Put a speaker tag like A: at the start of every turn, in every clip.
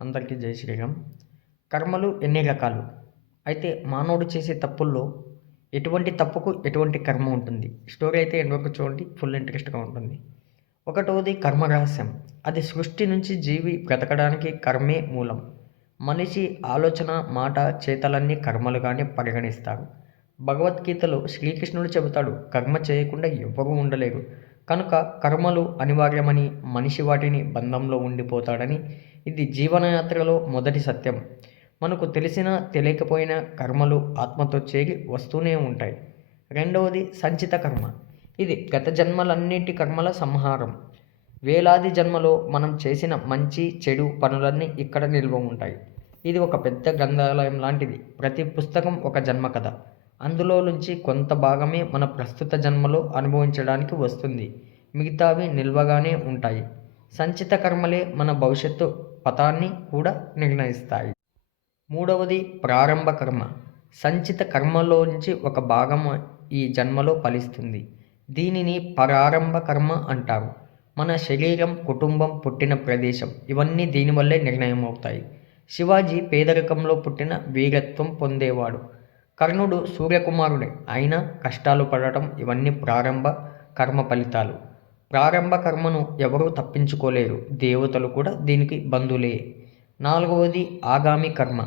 A: అందరికీ జై శ్రీరామ్. కర్మలు ఎన్ని రకాలు? అయితే మానవుడు చేసే తప్పుల్లో ఎటువంటి తప్పుకు ఎటువంటి కర్మ ఉంటుంది? స్టోరీ అయితే ఎంతవరకు చూడండి ఫుల్ ఇంట్రెస్ట్గా ఉంటుంది. ఒకటోది కర్మ రహస్యం. అది సృష్టి నుంచి జీవి బ్రతకడానికి కర్మే మూలం. మనిషి ఆలోచన మాట చేతలన్నీ కర్మలుగానే పరిగణిస్తారు. భగవద్గీతలో శ్రీకృష్ణుడు చెబుతాడు కర్మ చేయకుండా ఎవ్వరూ ఉండలేరు. కనుక కర్మలు అనివార్యమని మనిషి వాటిని బంధంలో ఉండిపోతాడని ఇది జీవనయాత్రలో మొదటి సత్యం. మనకు తెలిసిన తెలియకపోయిన కర్మలు ఆత్మతో చేరి వస్తూనే ఉంటాయి. రెండవది సంచిత కర్మ. ఇది గత జన్మలన్నిటి కర్మల సంహారం. వేలాది జన్మలో మనం చేసిన మంచి చెడు పనులన్నీ ఇక్కడ నిల్వ ఉంటాయి. ఇది ఒక పెద్ద గ్రంథాలయం లాంటిది. ప్రతి పుస్తకం ఒక జన్మ కథ. అందులో నుంచి కొంత భాగమే మన ప్రస్తుత జన్మలో అనుభవించడానికి వస్తుంది. మిగతావి నిల్వగానే ఉంటాయి. సంచిత కర్మలే మన భవిష్యత్తు పథాన్ని కూడా నిర్ణయిస్తాయి. మూడవది ప్రారంభ కర్మ. సంచిత కర్మలోంచి ఒక భాగం ఈ జన్మలో ఫలిస్తుంది. దీనిని ప్రారంభ కర్మ అంటారు. మన శరీరం కుటుంబం పుట్టిన ప్రదేశం. ఇవన్నీ దీనివల్లే నిర్ణయం అవుతాయి శివాజీ పేదరికంలో పుట్టిన వీరత్వం పొందేవాడు. కర్ణుడు సూర్యకుమారుడే. అయినా కష్టాలు పడటం ఇవన్నీ ప్రారంభ కర్మ ఫలితాలు. ప్రారంభ కర్మను ఎవరూ తప్పించుకోలేరు. దేవతలు కూడా దీనికి బంధులే. నాలుగవది ఆగామి కర్మ.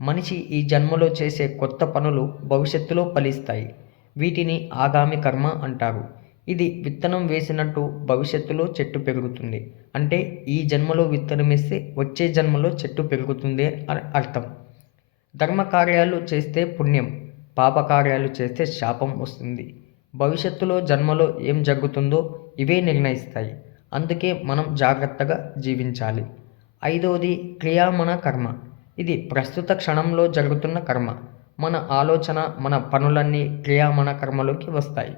A: మనిషి ఈ జన్మలో చేసే కొత్త పనులు భవిష్యత్తులో ఫలిస్తాయి. వీటిని ఆగామి కర్మ అంటారు. ఇది విత్తనం వేసినట్టు భవిష్యత్తులో చెట్టు పెరుగుతుంది. అంటే ఈ జన్మలో విత్తనం వేస్తే వచ్చే జన్మలో చెట్టు పెరుగుతుంది అని అర్థం. ధర్మకార్యాలు చేస్తే పుణ్యం పాపకార్యాలు చేస్తే శాపం వస్తుంది. భవిష్యత్తులో జన్మలో ఏం జరుగుతుందో ఇవే నిర్ణయిస్తాయి. అందుకే మనం జాగ్రత్తగా జీవించాలి. ఐదవది క్రియామణ కర్మ. ఇది ప్రస్తుత క్షణంలో జరుగుతున్న కర్మ. మన ఆలోచన మన పనులన్నీ క్రియామణ కర్మలోకి వస్తాయి.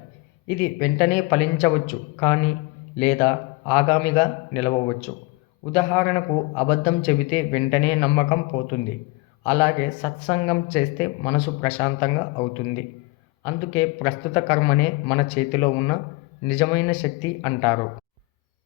A: ఇది వెంటనే ఫలించవచ్చు కానీ లేదా ఆగామిగా నిలవవచ్చు. ఉదాహరణకు అబద్ధం చెబితే వెంటనే నమ్మకం పోతుంది. అలాగే సత్సంగం చేస్తే మనసు ప్రశాంతంగా అవుతుంది. అందుకే ప్రస్తుత కర్మనే మన చేతిలో ఉన్న నిజమైన శక్తి అంటారు.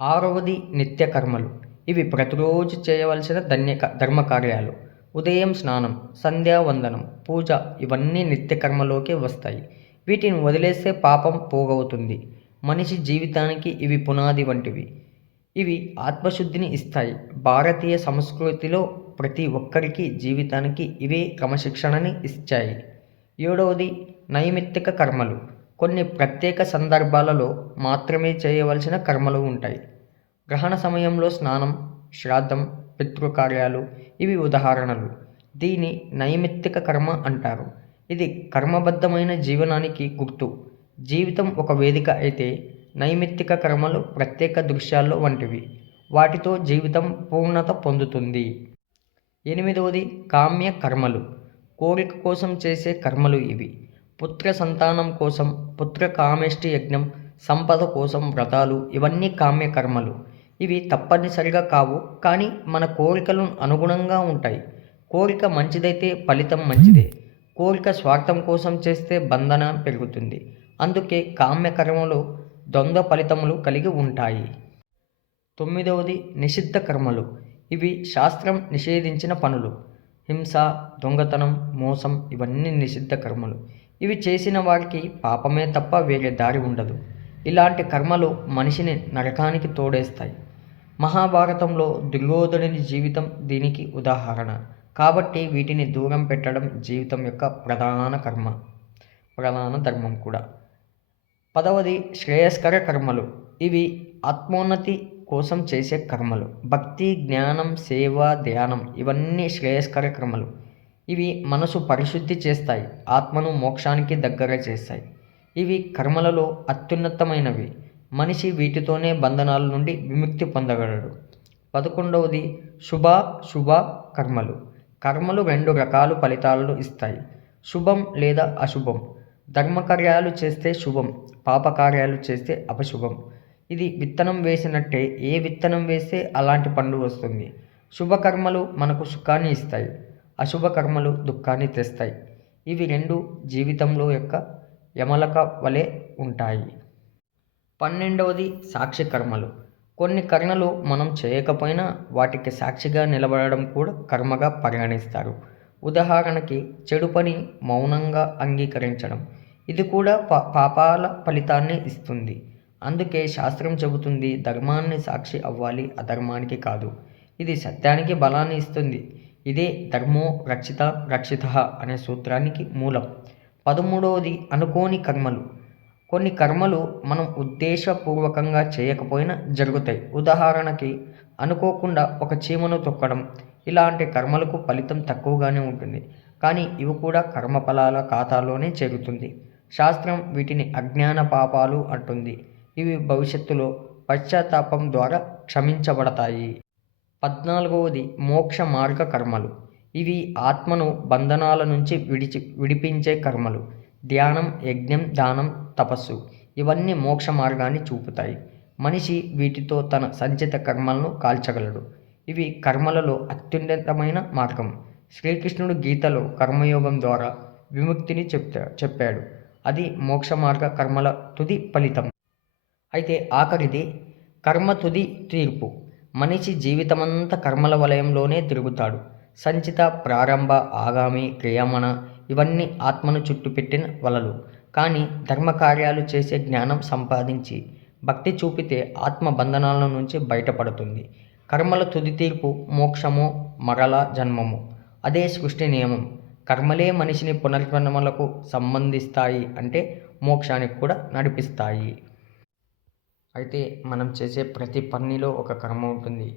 A: ఆరవది నిత్య కర్మలు. ఇవి ప్రతిరోజు చేయవలసిన ధన్య ధర్మకార్యాలు ఉదయం స్నానం సంధ్యావందనం పూజ ఇవన్నీ నిత్య కర్మలోకి వస్తాయి. వీటిని వదిలేస్తే పాపం పోగవుతుంది. మనిషి జీవితానికి ఇవి పునాది వంటివి. ఇవి ఆత్మశుద్ధిని ఇస్తాయి. భారతీయ సంస్కృతిలో ప్రతి ఒక్కరికి జీవితానికి ఇవే క్రమశిక్షణని ఇచ్చాయి. ఏడవది నైమిత్తిక కర్మలు. కొన్ని ప్రత్యేక సందర్భాలలో మాత్రమే చేయవలసిన కర్మలు ఉంటాయి. గ్రహణ సమయంలో స్నానం శ్రాద్ధం పితృకార్యాలు ఇవి ఉదాహరణలు. దీని నైమిత్తిక కర్మ అంటారు. ఇది కర్మబద్ధమైన జీవనానికి గుర్తు. జీవితం ఒక వేదిక అయితే నైమిత్తిక కర్మలు ప్రత్యేక దృశ్యాల్లో వంటివి. వాటితో జీవితం పూర్ణత పొందుతుంది. ఎనిమిదవది కామ్య కర్మలు. కోరిక కోసం చేసే కర్మలు ఇవి. పుత్ర సంతానం కోసం పుత్ర కామేష్టి యజ్ఞం సంపద కోసం వ్రతాలు ఇవన్నీ కామ్య కర్మలు ఇవి తప్పనిసరిగా కావు కానీ మన కోరికలు అనుగుణంగా ఉంటాయి. కోరిక మంచిదైతే ఫలితం మంచిదే. కోరిక స్వార్థం కోసం చేస్తే బంధన పెరుగుతుంది. అందుకే కామ్య కర్మలు ద్వంద్వ ఫలితములు కలిగి ఉంటాయి. తొమ్మిదవది నిషిద్ధ కర్మలు. ఇవి శాస్త్రం నిషేధించిన పనులు. హింస దొంగతనం మోసం ఇవన్నీ నిషిద్ధ కర్మలు. ఇవి చేసిన వారికి పాపమే తప్ప వేరే దారి ఉండదు. ఇలాంటి కర్మలు మనిషిని నరకానికి తోడేస్తాయి. మహాభారతంలో దుర్యోధనుని జీవితం దీనికి ఉదాహరణ. కాబట్టి వీటిని దూరం పెట్టడం జీవితం యొక్క ప్రధాన కర్మ ప్రధాన ధర్మం కూడా. పదవది శ్రేయస్కర కర్మలు. ఇవి ఆత్మోన్నతి కోసం చేసే కర్మలు. భక్తి జ్ఞానం సేవ ధ్యానం ఇవన్నీ శ్రేయస్కర కర్మలు. ఇవి మనసు పరిశుద్ధి చేస్తాయి ఆత్మను మోక్షానికి దగ్గర చేస్తాయి. ఇవి కర్మలలో అత్యున్నతమైనవి. మనిషి వీటితోనే బంధనాల నుండి విముక్తి పొందగలడు. పదకొండవది శుభ శుభ కర్మలు. కర్మలు రెండు రకాలు ఫలితాలను ఇస్తాయి. శుభం లేదా అశుభం. ధర్మకార్యాలు చేస్తే శుభం పాపకార్యాలు చేస్తే అపశుభం. ఇది విత్తనం వేసినట్టే ఏ విత్తనం వేస్తే అలాంటి పండు వస్తుంది. శుభకర్మలు మనకు సుఖాన్ని ఇస్తాయి. అశుభ కర్మలు దుఃఖాన్ని తెస్తాయి. ఇవి రెండు జీవితంలో యొక్క యమలక వలె ఉంటాయి. పన్నెండవది సాక్షి కర్మలు. కొన్ని కర్మలు మనం చేయకపోయినా వాటికి సాక్షిగా నిలబడడం కూడా కర్మగా పరిగణిస్తారు. ఉదాహరణకి చెడు పని మౌనంగా అంగీకరించడం. ఇది కూడా పా పాపాల ఫలితాన్ని ఇస్తుంది. అందుకే శాస్త్రం చెబుతుంది ధర్మాన్ని సాక్షి అవ్వాలి అధర్మానికి కాదు. ఇది సత్యానికి బలాన్ని ఇస్తుంది. ఇదే ధర్మో రక్షిత రక్షిత అనే సూత్రానికి మూలం. పదమూడవది అనుకోని కర్మలు. కొన్ని కర్మలు మనం ఉద్దేశపూర్వకంగా చేయకపోయినా జరుగుతాయి. ఉదాహరణకి అనుకోకుండా ఒక చీమను తొక్కడం ఇలాంటి కర్మలకు ఫలితం తక్కువగానే ఉంటుంది. కానీ ఇవి కూడా కర్మఫలాల ఖాతాలోనే చేరుతుంది. శాస్త్రం వీటిని అజ్ఞాన పాపాలు అంటుంది. ఇవి భవిష్యత్తులో పశ్చాత్తాపం ద్వారా క్షమించబడతాయి. పద్నాలుగవది మోక్ష మార్గ కర్మలు. ఇవి ఆత్మను బంధనాల నుంచి విడిచి విడిపించే కర్మలు. ధ్యానం యజ్ఞం దానం తపస్సు. ఇవన్నీ మోక్ష మార్గాన్ని చూపుతాయి. మనిషి వీటితో తన సంచిత కర్మలను కాల్చగలడు. ఇవి కర్మలలో అత్యున్నతమైన మార్గం. శ్రీకృష్ణుడు గీతలో కర్మయోగం ద్వారా విముక్తిని చెప్తా చెప్పాడు. అది మోక్ష మార్గ కర్మల తుది ఫలితం. అయితే ఆఖరిది కర్మ తుది తీర్పు. మనిషి జీవితమంతా కర్మల వలయంలోనే తిరుగుతాడు. సంచిత ప్రారంభ ఆగామి క్రియమణ ఇవన్నీ ఆత్మను చుట్టుపెట్టిన వలలు. కానీ ధర్మకార్యాలు చేసే జ్ఞానం సంపాదించి భక్తి చూపితే ఆత్మ బంధనాల నుంచి బయటపడుతుంది. కర్మల తుది తీర్పు మోక్షము మరల జన్మము. అదే సృష్టి నియమం. కర్మలే మనిషిని పునర్జన్మలకు సంబంధిస్తాయి అంటే మోక్షానికి కూడా నడిపిస్తాయి. అయితే మనం చేసే ప్రతి పనిలో ఒక కర్మ ఉంటుంది.